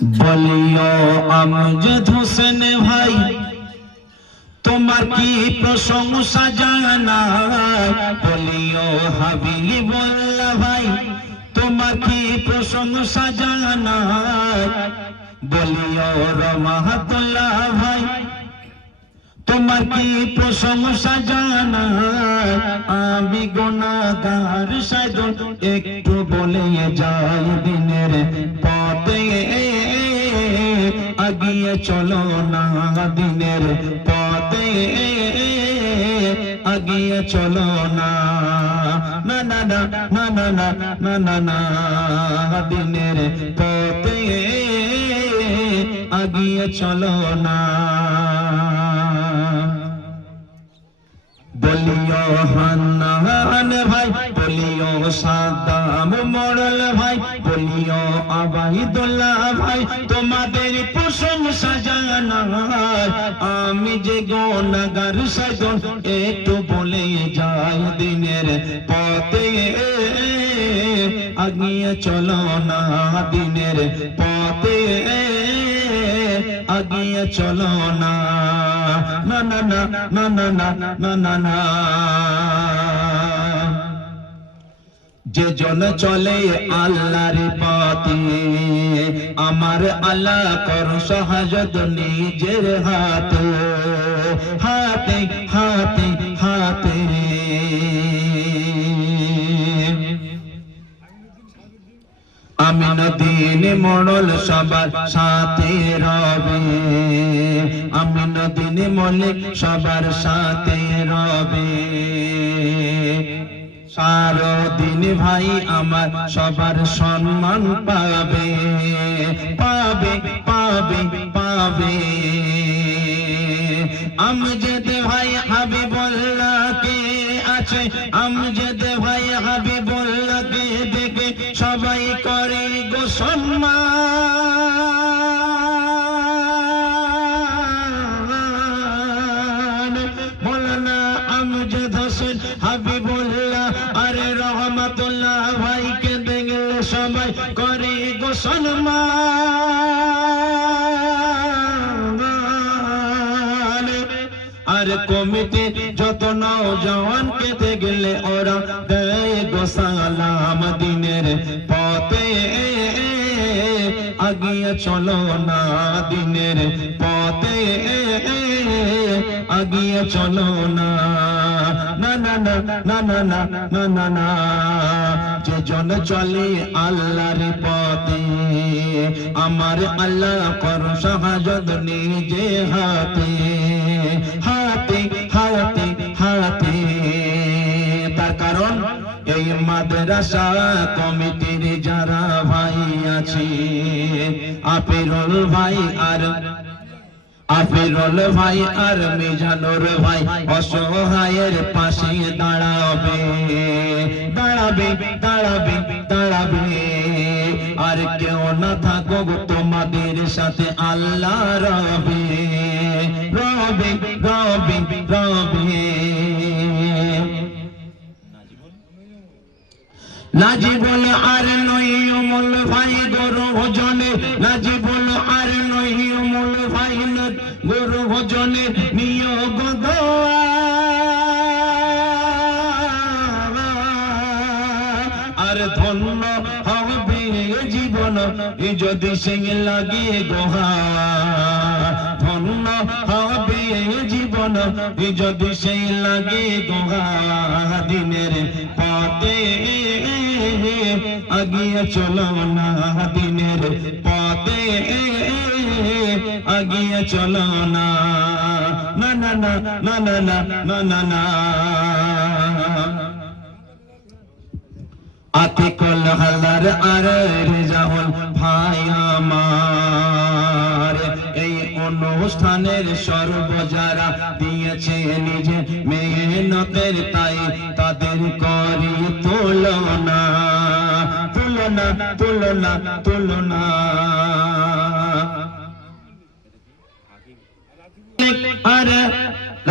বলিও আমজাদ হোসেন ভাই তোমার কি প্রশংসা জানাই, বলিও হাবিবুল্লাহ ভাই তোমার কি প্রশংসা জানাই, বলিও রহমাতুল্লাহ ভাই তোমার কি প্রশংসা জানাই। আমি গুনাহগার সাইদুল একটু বলে যাই দিনের পথে আগিয়ে চলো না, দিনের পথে আগিয়ে চলো না, না না না না না না না না না, দিনের পথে আগিয়ে চলো না। বলিও হান্নান ভাই বলিও সাদ্দাম মোড়ল ভাই বলিও আবাইদুল্লাহ ভাই তোমাদের প্রশংসা জানাই। আমি যে গুনাহগার সাইদুল একটু বলে যাই দিনের পথে আগিয়ে চলো না, দিনের পথে আগিয়ে চলো না, না না না না না না না না না। যে জন চলে আল্লাহর পথে আমার আল্লাহ কর সহায়ত নিজের হাতে হাতে হাতে হাতে। আমিনউদ্দিন মোড়ল সবার সাথে রবে, আমিনউদ্দিন মল্লিক সবার সাথে রবে, সারাদিন ভাই আমার সবার সম্মান পাবে পাবে পাবে পাবে। আমজাদ ভাই হাবিবুল্লাহ কে আছে, আমজাদ ভাই হাবিবুল্লাহ কে দেখে সবাই করে গো সম্মান। মৌলানা আমজাদ হোসেন হাবিবুল্লাহ আরে রহমাতুল্লাহ ভাইকে দেখলে সবাই করে গো সম্মান। আর কমিটি যত নওজওয়ানকে দেখলে ওরা দেয় গো সালাম, দিনের পথে আগিয়ে চলো না, দিনের পথে আগিয়ে চলো না, না না না না না না না না না। যে জন চলে আল্লাহর পথে আমার আল্লাহ কর সহায়ত নিজে হাতে হাতে হাতে হাতে। তার কারণ এই মাদ্রাসা কমিটির যারা ভাই আছে, আফিরুল ভাই আর আফিরুল ভাই আর মিজানুর ভাই অসহায়ের পাশে দাঁড়াবে দাঁড়াবে দাঁড়াবে দাঁড়াবে। আর কেউ না থাকুক তোমাদের সাথে আল্লাহ রবে রবে রবে রবে। নাজিবুল আর নইমুল ভাই গরু ভোজনে, নাজিবুল আর নইমুল ভাই গরু ভোজনে নিয়োগ দোয়া। আর ধন্য হবে জীবন যদি সিং লাগে গোহা, ধন্য হবে জীবন যদি সেই লাগে গোহা। দিনের পথে আগিয়ে চলো না, দিনের পথে আগিয়ে চলো না, না না না না না না না না না। আতিকুল হালার আর রেজাউল ভাই আমার এই অনুষ্ঠানের সর্বজারা দিয়েছে নিজে মেহনতের, তাই তাদের করি তুলনা তুলনা তুলনা তুলনা। আর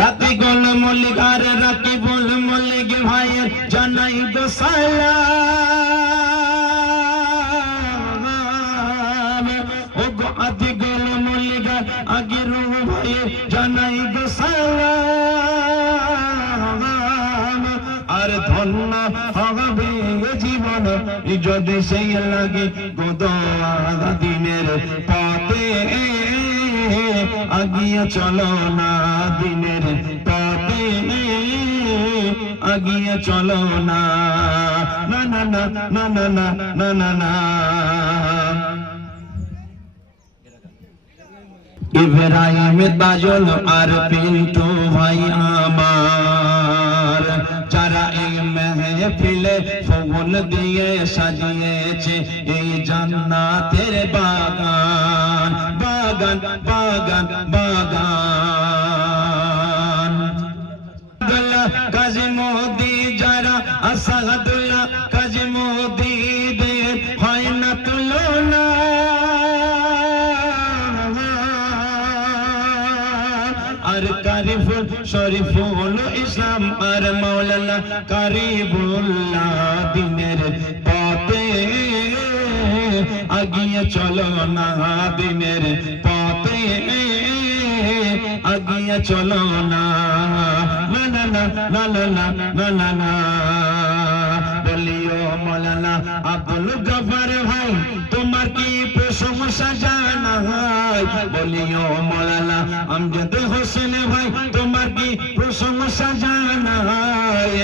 রাকিবুল মল্লিক আর রাকিবুল মল্লিক ভাইয়ের জানাই গো সালাম। ও যদি সেই লাগে গোদোয়া দিনের পথে আগিয়ে চলো না দিনের পথে আগিয়ে চলো না না না না না না না না না না ইব্রাহিম তাজল আর পিন্টু ভাই আমার যারা এই মেহফিলে ফুল দিয়ে সাজিয়েছে এই জান্নাতের বাগান বাগান বাগান বাগান কাজী মোদি যারা আসাদুল্লাহ কাজী মোদি দের হয় না তুলনা আর কারিফুল শরীফুল ইসলাম আর মাওলানা কারিবুল্লাহ দিনের পথে আগিয়ে চলো না দিনের পথে আগিয়ে চলো না না না না না না না না না বলিও মাওলানা আব্দুল গফর ভাই তোমার কি প্রশংসা জানাই বলিও মাওলানা আমজাদ হোসেন ভাই তোমার কি প্রশংসা জানাই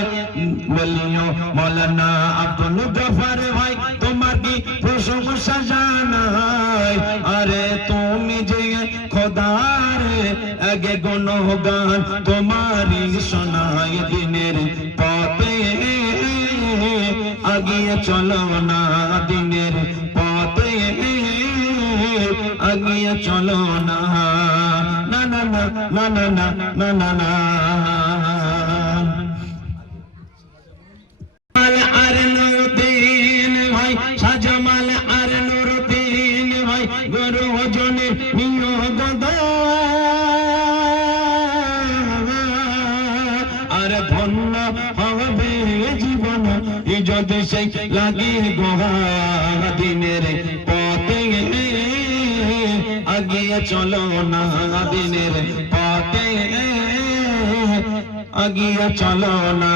বলিও মাওলানা আব্দুল গফর ভাই তোমার কি প্রশংসা জানাই আরে তুমি যে খোদার আগে গুণগান তোমারই শোনাই দিনের পথে আগিয়ে চলো না দিনের পথে আগিয়ে চলো না না না না না না না না না আর নুরুদ্দিন ভাই সাজমাল আর নুরুদ্দিন ভাই গুরু জনের নিয়োগ আর ধন্য হবে জীবন যদি সেই লাগে গোহা দিনের পথে আগিয়ে চলো না দিনের পথে আগিয়ে চলো না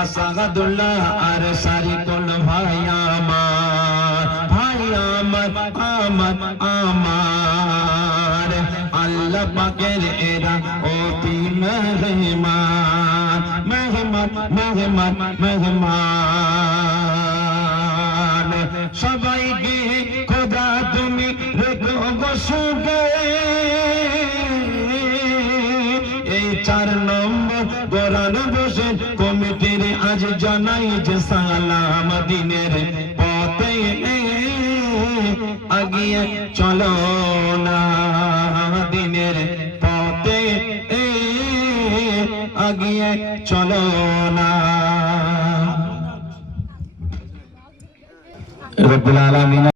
আসাদুল্লাহ আর সারিকুল ভাই আমার আমার আমার আল্লাহ পাকের এরা অতি মেহমান মেহমান মেহমান মেহমান সবাইকে খোদা তুমি রেখো বসুকে এই 4 নম্বর গোরান বসে কমিটির আজ জানাই যে সালাম দিনের পথে আগিয়ে চলো না দিনের পথে আগিয়ে চলো না রব্বুল আলামিন।